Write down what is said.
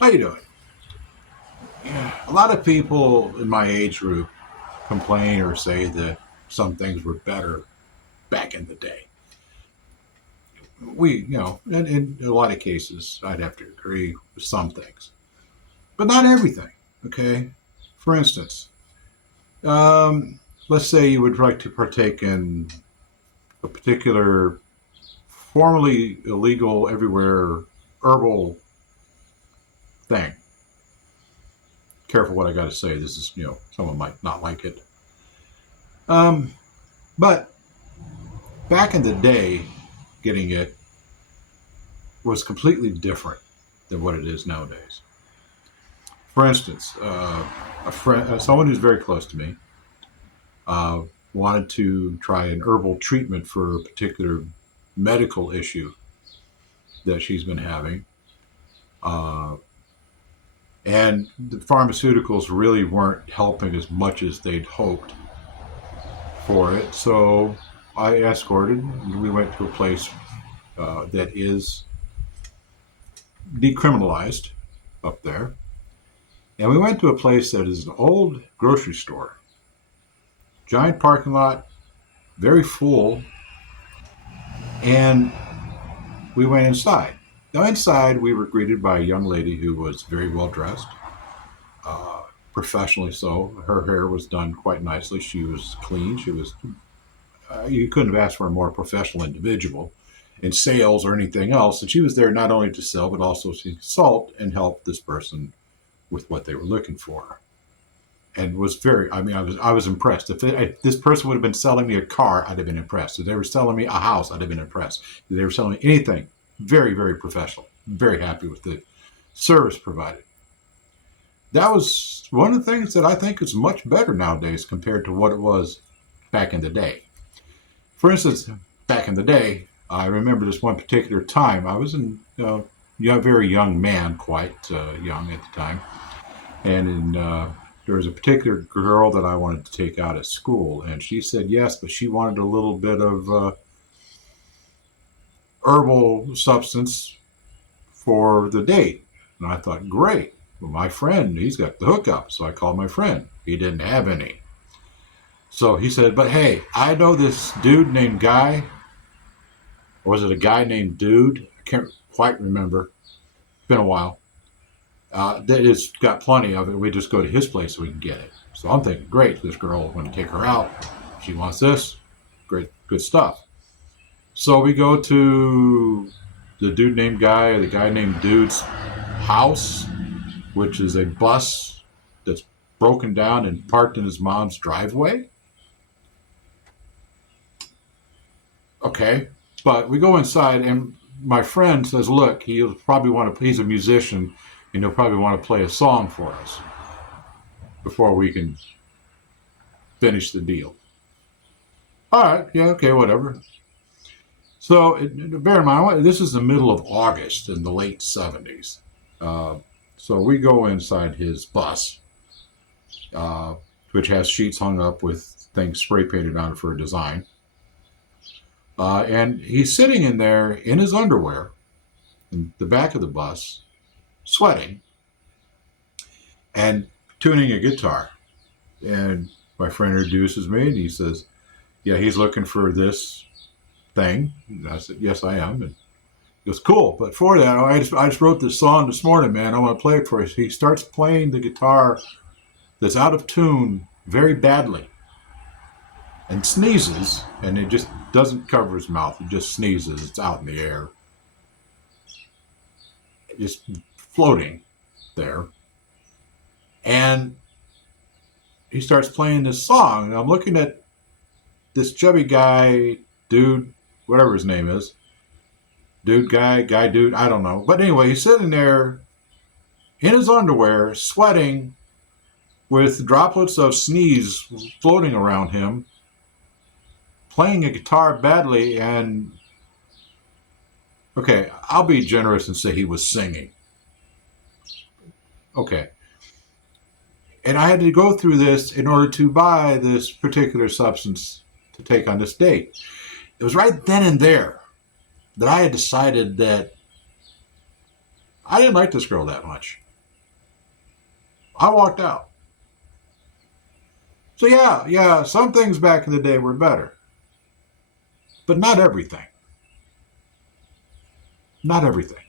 How you doing? A lot of people in my age group complain or say that some things were better back in the day. In a lot of cases, I'd have to agree with some things, but not everything. Okay. For instance, um, let's say you would like to partake in a particular formerly illegal everywhere herbal thing. Careful what I got to say. This is, someone might not like it. Um, but back in the day, getting it was completely different than what it is nowadays. For instance, a friend, someone who's very close to me, uh, wanted to try an herbal treatment for a particular medical issue that she's been having, uh, and the pharmaceuticals really weren't helping as much as they'd hoped for it. So I escorted. We went to a place that is decriminalized up there. And we went to a place that is an old grocery store, giant parking lot, very full, and we went inside. Now, inside, we were greeted by a young lady who was very well dressed, uh, professionally so. Her hair was done quite nicely. She was clean. You couldn't have asked for a more professional individual in sales or anything else. And she was there not only to sell, but also to consult and help this person with what they were looking for. And was very, I was impressed. If this person would have been selling me a car, I'd have been impressed. If they were selling me a house, I'd have been impressed. If they were selling me anything, very, very professional. Very happy with the service provided. That was one of the things that I think is much better nowadays compared to what it was back in the day. For instance, back in the day, I remember this one particular time. I was a very young man, quite young at the time, and there was a particular girl that I wanted to take out of school, and she said yes, but she wanted a little bit of herbal substance for the date. And I thought, great. Well, my friend, he's got the hookup. So I called my friend. He didn't have any. So he said, but hey, I know this dude named Guy. Or was it a guy named Dude? I can't quite remember. It's been a while. That has got plenty of it. We just go to his place so we can get it. So I'm thinking, great, this girl, I'm going to take her out. She wants this. Great, good stuff. So we go to the dude named Guy, or the guy named Dude's house, which is a bus that's broken down and parked in his mom's driveway. Okay. But we go inside, and my friend says, look, he's a musician, and he'll probably want to play a song for us before we can finish the deal. All right. Yeah. Okay. Whatever. So bear in mind, this is the middle of August in the late 70s. Uh, so we go inside his bus, uh, which has sheets hung up with things spray painted on it for a design. And he's sitting in there in his underwear in the back of the bus, sweating and tuning a guitar. And my friend introduces me, and he says, yeah, he's looking for this thing. And I said, yes, I am. And he goes, cool. But for that, I just wrote this song this morning, man. I want to play it for you. So he starts playing the guitar that's out of tune very badly and sneezes, and it just doesn't cover his mouth. He just sneezes. It's out in the air, just floating there. And he starts playing this song, and I'm looking at this chubby guy, dude, whatever his name is, dude, guy, dude, I don't know. But anyway, he's sitting there in his underwear, sweating, with droplets of sneeze floating around him, playing a guitar badly. And okay, I'll be generous and say he was singing. Okay. And I had to go through this in order to buy this particular substance to take on this date. It was right then and there that I had decided that I didn't like this girl that much. I walked out. So yeah, some things back in the day were better, but not everything. Not everything.